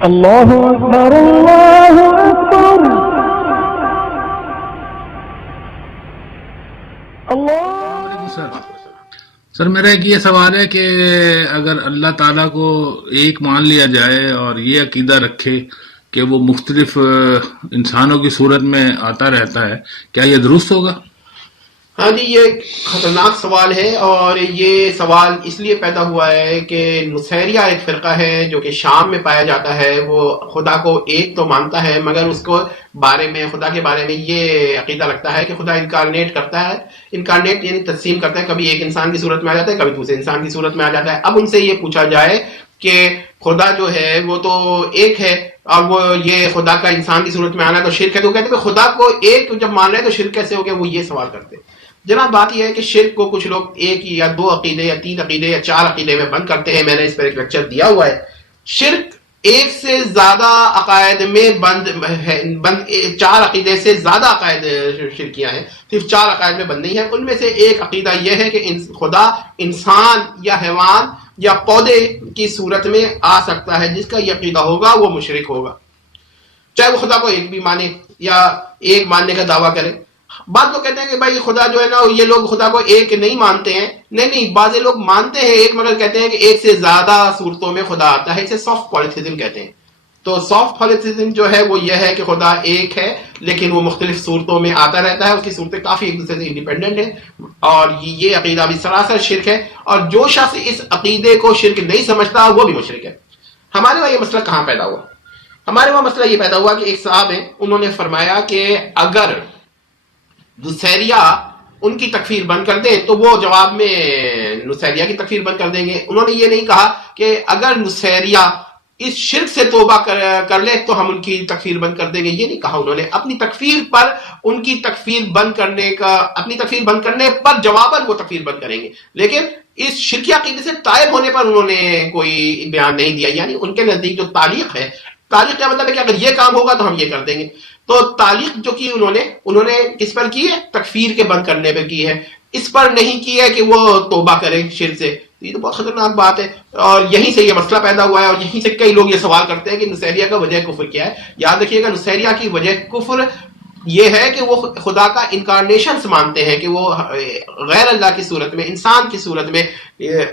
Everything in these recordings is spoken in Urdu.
اللہ اکبر اللہ اکبر اللہ. سر میرا ایک یہ سوال ہے کہ اگر اللہ تعالیٰ کو ایک مان لیا جائے اور یہ عقیدہ رکھے کہ وہ مختلف انسانوں کی صورت میں آتا رہتا ہے، کیا یہ درست ہوگا؟ ہاں جی، یہ ایک خطرناک سوال ہے، اور یہ سوال اس لیے پیدا ہوا ہے کہ نصیریہ ایک فرقہ ہے جو کہ شام میں پایا جاتا ہے. وہ خدا کو ایک تو مانتا ہے، مگر اس کو خدا کے بارے میں یہ عقیدہ رکھتا ہے کہ خدا انکارنیٹ کرتا ہے. انکارنیٹ یعنی تجسیم کرتا ہے، کبھی ایک انسان کی صورت میں آ جاتا ہے، کبھی دوسرے انسان کی صورت میں آ جاتا ہے. اب ان سے یہ پوچھا جائے کہ خدا جو ہے وہ تو ایک ہے، اور وہ یہ خدا کا انسان کی صورت میں آنا تو شرک ہے. تو کہتے ہیں کہ خدا کو ایک جب مان رہے ہیں تو شرک کیسے ہو گیا؟ وہ یہ سوال کرتے ہیں. جناب بات یہ ہے کہ شرک کو کچھ لوگ ایک یا دو عقیدے یا تین عقیدے یا چار عقیدے میں بند کرتے ہیں. میں نے اس پر ایک لیکچر دیا ہوا ہے. شرک ایک سے زیادہ عقائد میں بند 4 عقیدے سے زیادہ عقائد شرکیاں ہیں، صرف 4 عقائد میں بند نہیں ہے. ان میں سے ایک عقیدہ یہ ہے کہ خدا انسان یا حیوان یا پودے کی صورت میں آ سکتا ہے. جس کا یہ عقیدہ ہوگا وہ مشرک ہوگا، چاہے وہ خدا کو ایک بھی مانے یا ایک ماننے کا دعویٰ کرے. بعض لوگ کہتے ہیں کہ بھائی خدا جو ہے نا، یہ لوگ خدا کو ایک نہیں مانتے ہیں. نہیں، بعض لوگ مانتے ہیں ایک، مگر کہتے ہیں کہ ایک سے زیادہ صورتوں میں خدا آتا ہے. اسے سافٹ پولیتھزم کہتے ہیں. تو سافٹ پولیتھزم جو ہے وہ یہ ہے کہ خدا ایک ہے لیکن وہ مختلف صورتوں میں آتا رہتا ہے. اس کی صورتیں کافی ایک دوسرے سے انڈیپینڈنٹ ہیں، اور یہ عقیدہ بھی سراسر شرک ہے. اور جو شخص اس عقیدے کو شرک نہیں سمجھتا وہ بھی مشرک ہے. ہمارے وہاں یہ مسئلہ کہاں پیدا ہوا؟ ہمارے وہاں مسئلہ یہ پیدا ہوا کہ ایک صاحب ہیں، انہوں نے فرمایا کہ اگر نصیریہ ان کی تکفیر بند کر دیں تو وہ جواب میں نصیریہ کی تکفیر بند کر دیں گے. انہوں نے یہ نہیں کہا کہ اگر نصیریہ اس شرک سے توبہ کر لے تو ہم ان کی تکفیر بند کر دیں گے. یہ نہیں کہا انہوں نے. اپنی تکفیر پر ان کی تکفیر بند کرنے پر جواباً وہ تکفیر بند کریں گے، لیکن اس شرکی عقیدے سے طائب ہونے پر انہوں نے کوئی بیان نہیں دیا. یعنی ان کے نزدیک جو تعلیق ہے، تعلیق کا مطلب ہے کہ اگر یہ کام ہوگا تو ہم یہ کر دیں گے. تو تعلیق جو کی انہوں نے کس پر کی ہے؟ تکفیر کے بند کرنے پر کی ہے. اس پر نہیں کی ہے کہ وہ توبہ کرے شرک سے. یہ تو بہت خطرناک بات ہے، اور یہیں سے یہ مسئلہ پیدا ہوا ہے. اور یہیں سے کئی لوگ یہ سوال کرتے ہیں کہ نصیریہ کا وجہ کفر کیا ہے. یاد رکھیے گا، نصیریہ کی وجہ کفر یہ ہے کہ وہ خدا کا انکارنیشن مانتے ہیں کہ وہ غیر اللہ کی صورت میں، انسان کی صورت میں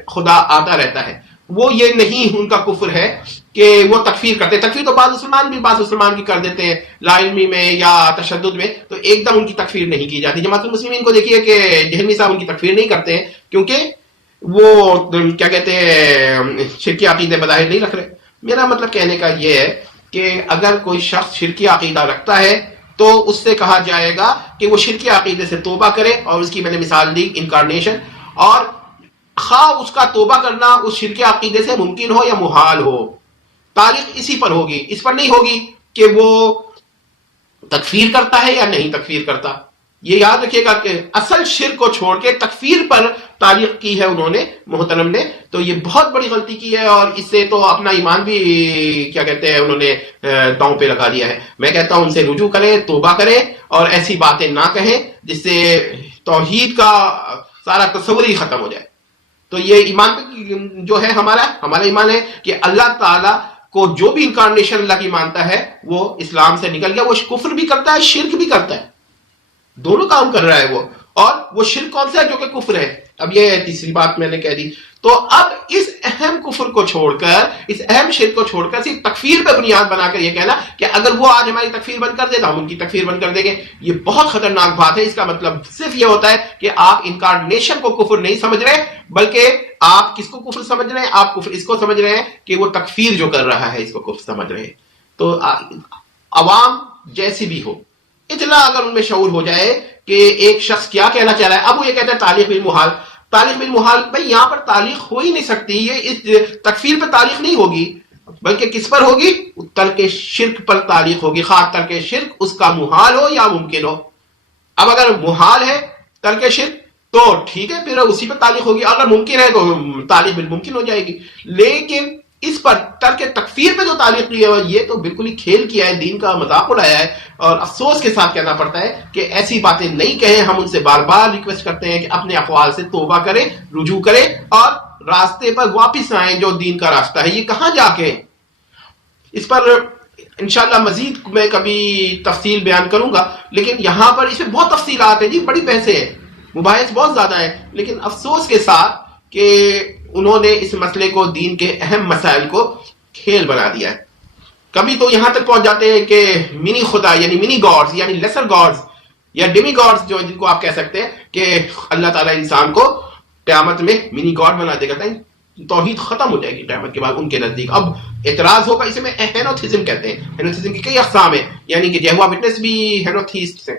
خدا آتا رہتا ہے. وہ یہ نہیں ان کا کفر ہے کہ وہ تکفیر کرتے. تکفیر تو بعض مسلمان بھی کر دیتے ہیں لا علمی میں یا تشدد میں، تو ایک دم ان کی تکفیر نہیں کی جاتی. جماعت المسلمین کو دیکھیے کہ جہلمی صاحب ان کی تکفیر نہیں کرتے ہیں کیونکہ وہ کیا کہتے ہیں، شرکی عقیدے بظاہر نہیں رکھ رہے. میرا مطلب کہنے کا یہ ہے کہ اگر کوئی شخص شرکی عقیدہ رکھتا ہے تو اس سے کہا جائے گا کہ وہ شرکی عقیدے سے توبہ کرے. اور اس کی میں نے مثال دی انکارنیشن. اور خواہ اس کا توبہ کرنا اس شرکی عقیدے سے ممکن ہو یا محال ہو، تعلیق اسی پر ہوگی، اس پر نہیں ہوگی کہ وہ تکفیر کرتا ہے یا نہیں تکفیر کرتا. یہ یاد رکھیے گا کہ اصل شرک کو چھوڑ کے تکفیر پر تعلیق کی ہے انہوں نے، محترم نے. تو یہ بہت بڑی غلطی کی ہے، اور اس سے تو اپنا ایمان بھی کیا کہتے ہیں انہوں نے داؤں پہ لگا دیا ہے. میں کہتا ہوں ان سے رجوع کریں، توبہ کریں، اور ایسی باتیں نہ کہیں جس سے توحید کا سارا تصور ہی ختم ہو جائے. تو یہ ایمان جو ہے ہمارا ایمان ہے کہ اللہ تعالیٰ کو جو بھی انکارنیشن اللہ کی مانتا ہے وہ اسلام سے نکل گیا. وہ کفر بھی کرتا ہے، شرک بھی کرتا ہے، دونوں کام کر رہا ہے وہ. اور وہ شرک کون سا ہے؟ جو کہ کفر ہے. اب یہ تیسری بات میں نے کہہ دی. تو اب اس اہم کفر کو چھوڑ کر، اس اہم شرک کو چھوڑ کر صرف تکفیر پہ بنیاد بنا کر یہ کہنا کہ اگر وہ آج ہماری تکفیر بند کر دے تو ہم ان کی تکفیر بند کر دیں گے، یہ بہت خطرناک بات ہے. اس کا مطلب صرف یہ ہوتا ہے کہ آپ انکارنیشن کو کفر نہیں سمجھ رہے، بلکہ آپ کس کو کفر سمجھ رہے ہیں؟ آپ کفر اس کو سمجھ رہے ہیں کہ وہ تکفیر جو کر رہا ہے اس کو کفر سمجھ رہے ہیں. تو عوام جیسی بھی ہو، اتنا اگر ان میں شعور ہو جائے کہ ایک شخص کیا کہنا چاہ رہا ہے. اب وہ یہ کہتا ہے تعلیق بالمحال. تعلیق بالمحال بھائی یہاں پر تعلیق ہو ہی نہیں سکتی. یہ اس تکفیر پہ تعلیق نہیں ہوگی، بلکہ کس پر ہوگی؟ ترک شرک پر تعلیق ہوگی، خواہ ترک شرک اس کا محال ہو یا ممکن ہو. اب اگر محال ہے ترک شرک تو ٹھیک ہے، پھر اسی پہ تعلیق ہوگی. اگر ممکن ہے تو تعلیق بالممکن ہو جائے گی. لیکن اس پر ترک تکفیر پہ جو تعلیق کی ہے یہ تو بالکل ہی کھیل کیا ہے، دین کا مذاق اڑایا ہے. اور افسوس کے ساتھ کہنا پڑتا ہے کہ ایسی باتیں نہیں کہیں. ہم ان سے بار بار ریکویسٹ کرتے ہیں کہ اپنے اقوال سے توبہ کریں، رجوع کریں اور راستے پر واپس آئیں جو دین کا راستہ ہے. یہ کہاں جا کے اس پر انشاءاللہ مزید میں کبھی تفصیل بیان کروں گا، لیکن یہاں پر اس میں بہت تفصیلات ہیں جی، بڑی بحثیں ہیں، مباحث بہت زیادہ ہیں، لیکن افسوس کے ساتھ کہ انہوں نے اس مسئلے کو دین کے اہم مسائل کو کھیل بنا دیا ہے۔ کبھی تو یہاں تک پہنچ جاتے ہیں کہ منی خدا یعنی منی گاڈز یعنی لیسر گاڈز یا ڈیمی گاڈز جو جن کو آپ کہہ سکتے ہیں کہ اللہ تعالیٰ انسان کو قیامت میں منی گاڈ بنا دے گا، توحید ختم ہو جائے گی قیامت کے بعد ان کے نزدیک۔ اب اعتراض ہوگا، اسے میں ہینوتھزم کہتے ہیں، ہینوتھزم کی کئی اقسام ہیں، یعنی کہ جہوا وٹنس بھی ہینوتھیسٹ ہیں،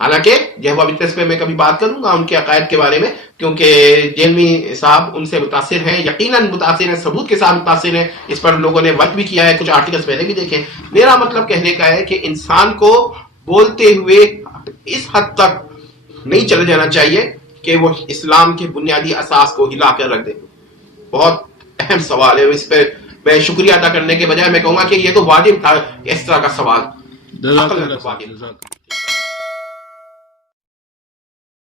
حالانکہ جہوا وٹنس پہ میں کبھی بات کروں گا ان کے عقائد کے بارے میں، کیونکہ جیلمی صاحب ان سے متاثر ہیں، یقیناً متاثر ہیں، ثبوت کے ساتھ متاثر ہیں، اس پر لوگوں نے ورک بھی کیا ہے، کچھ آرٹیکلز پہلے بھی دیکھیں۔ میرا مطلب کہنے کا ہے کہ انسان کو بولتے ہوئے اس حد تک نہیں چلے جانا چاہیے کہ وہ اسلام کے بنیادی اساس کو ہلا کر رکھ دے۔ بہت اہم سوال ہے، اس پہ میں شکریہ ادا کرنے کے بجائے میں کہوں گا کہ یہ تو واجب تھا اس طرح کا سوال۔ جزاک اللہ خیر۔